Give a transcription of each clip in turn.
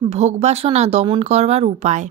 ভোগবাসনা দমন করবার উপায়।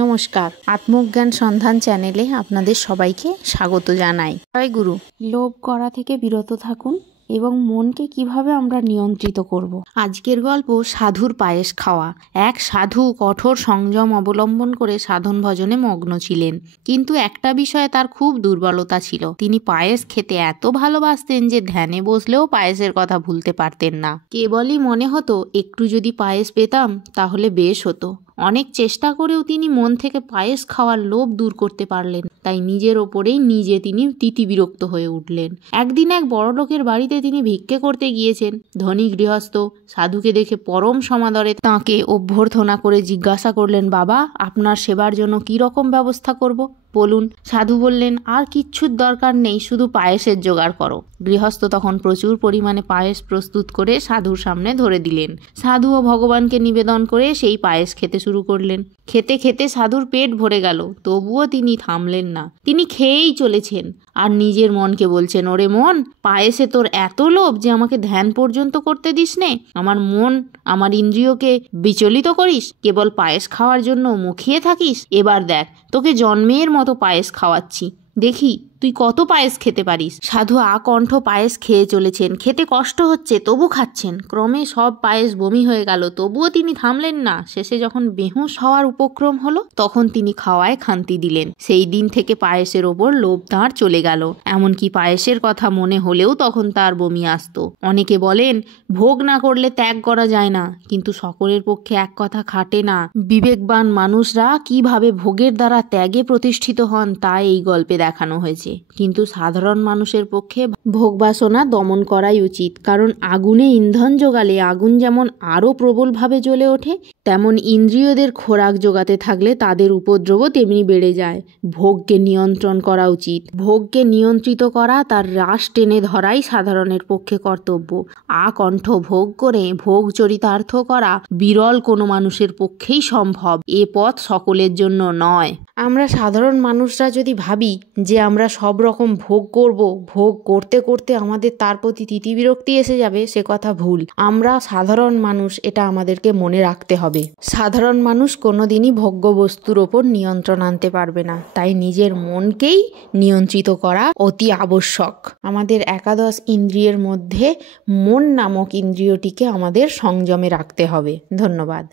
নমস্কার, আত্মজ্ঞান সন্ধান চ্যানেলে আপনাদের সবাইকে স্বাগত জানাই। জয় গুরু। লোভ করা থেকে বিরত থাকুন এবং মনকে কিভাবে আমরা নিয়ন্ত্রিত করব। আজকের গল্প সাধুর পায়েস খাওয়া। এক সাধু কঠোর সংযম অবলম্বন করে সাধন ভজনে মগ্ন ছিলেন, কিন্তু একটা বিষয়ে তার খুব দুর্বলতা ছিল। তিনি পায়েস খেতে এত ভালোবাসতেন যে ধ্যানে বসলেও পায়েসের কথা ভুলতে পারতেন না। কেবলই মনে হতো একটু যদি পায়েস পেতাম তাহলে বেশ হতো। অনেক চেষ্টা করেও তিনি মন থেকে পায়েস খাওয়ার লোভ দূর করতে পারলেন। তাই নিজের ওপরেই তিনি তিতিবিরক্ত হয়ে উঠলেন। একদিন এক বড়লোকের বাড়িতে তিনি ভিক্ষে করতে গিয়েছেন। ধনী গৃহস্থ সাধুকে দেখে পরম সমাদরে তাঁকে অভ্যর্থনা করে জিজ্ঞাসা করলেন, বাবা, আপনার সেবার জন্য কি রকম ব্যবস্থা করব বলুন। সাধু বললেন, আর কিচ্ছুর দরকার নেই, শুধু পায়েসের জোগাড় করো। গৃহস্থ তখন প্রচুর পরিমাণে পায়েস প্রস্তুত করে সাধুর সামনে ধরে দিলেন। সাধুও ভগবানকে নিবেদন করে সেই পায়েস খেতে শুরু করলেন। খেতে খেতে সাধুর পেট ভরে গেল, তবুও তিনি থামলেন না। তিনি খেয়েই চলেছেন আর নিজের মনকে বলছেন, ওরে মন, পায়েসে তোর এত লোভ যে আমাকে ধ্যান পর্যন্ত করতে দিস নে। আমার মন, আমার ইন্দ্রিয়কে বিচলিত করিস, কেবল পায়েস খাওয়ার জন্য মুখিয়ে থাকিস। এবার দেখ, তোকে জন্মের মতো পায়েস খাওয়াচ্ছি, দেখি তুই কত পায়েস খেতে পারিস। সাধু আকণ্ঠ পায়েস খেয়ে চলেছেন। খেতে কষ্ট হচ্ছে তবু খাচ্ছেন। ক্রমে সব পায়েস বমি হয়ে গেল, তবুও তিনি থামলেন না। শেষে যখন বেহুঁশ হওয়ার উপক্রম হলো তখন তিনি খাওয়ায় খান্তি দিলেন। সেই দিন থেকে পায়েসের ওপর লোভ তাঁর চলে গেল। এমনকি পায়েসের কথা মনে হলেও তখন তার বমি আসতো। অনেকে বলেন, ভোগ না করলে ত্যাগ করা যায় না, কিন্তু সকলের পক্ষে এক কথা খাটে না। বিবেকবান মানুষরা কিভাবে ভোগের দ্বারা ত্যাগে প্রতিষ্ঠিত হন তা এই গল্পে দেখানো হয়েছে। কিন্তু সাধারণ মানুষের পক্ষে ভোগবাসনা দমন করাই উচিত, কারণ আগুনে ইন্ধন জোগালে আগুন যেমন আরও প্রবলভাবে জ্বলে ওঠে, তেমন ইন্দ্রিয়দের খোরাক জোগাতে থাকলে তাদের উপদ্রবও তেমনি বেড়ে যায়। ভোগকে নিয়ন্ত্রণ করা উচিত। ভোগকে নিয়ন্ত্রিত করা, তার রাশ টেনে ধরাই সাধারণের পক্ষে কর্তব্য। আকণ্ঠ ভোগ করে ভোগ চরিতার্থ করা বিরল কোনো মানুষের পক্ষেই সম্ভব। এ পথ সকলের জন্য নয়। আমরা সাধারণ মানুষরা যদি ভাবি যে আমরা সব রকম ভোগ করব, ভোগ করতে করতে আমাদের তার প্রতি তিতিবিরক্তি এসে যাবে, সে কথা ভুল। আমরা সাধারণ মানুষ, এটা আমাদেরকে মনে রাখতে হবে। সাধারণ মানুষ কোনোদিনই ভোগ্য বস্তুর ওপর নিয়ন্ত্রণ আনতে পারবে না। তাই নিজের মনকেই নিয়ন্ত্রিত করা অতি আবশ্যক। আমাদের একাদশ ইন্দ্রিয়ের মধ্যে মন নামক ইন্দ্রিয়টিকে আমাদের সংযমে রাখতে হবে। ধন্যবাদ।